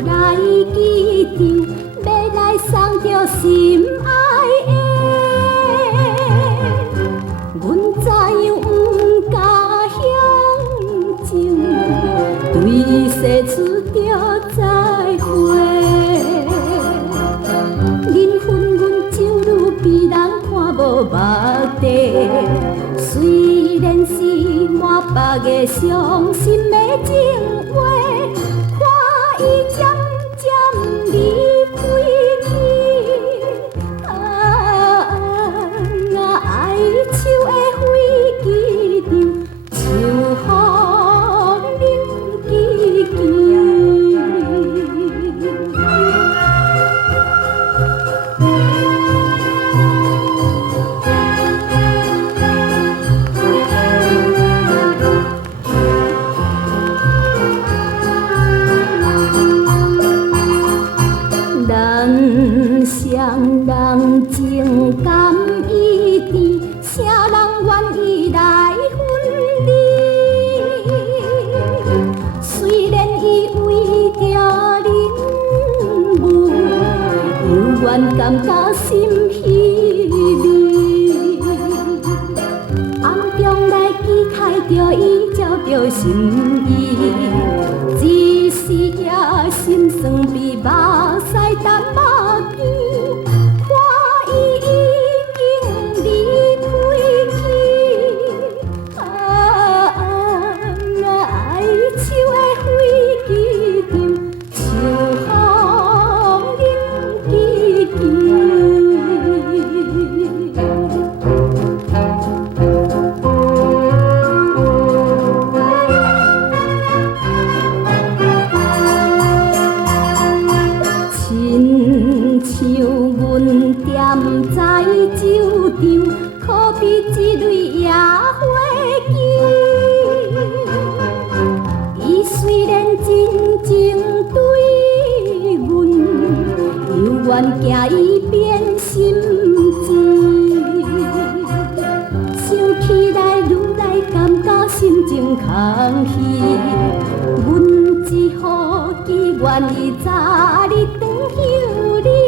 来机场，要来送着心爱的。阮怎样不敢向前，对世事着再会。人分阮酒女被人看无目地，虽然是满腹的伤心的情话，看伊渐渐离开去。哀愁的飞机场，像风铃记记。人相人情感意甜，啥人愿意来分离？虽然伊为着人物，犹原感觉心稀微。暗中来期待着伊照着心意，只是也心酸比目屎淡目见，看伊已经离开去。哀愁的飞机场，像风铃记记。亲像阮踮在酒场，可比一蕊野花枝。伊虽然真情对阮，犹原惊伊变心志。想起来愈来感觉心情空虚，阮只好祈愿伊早日转向你。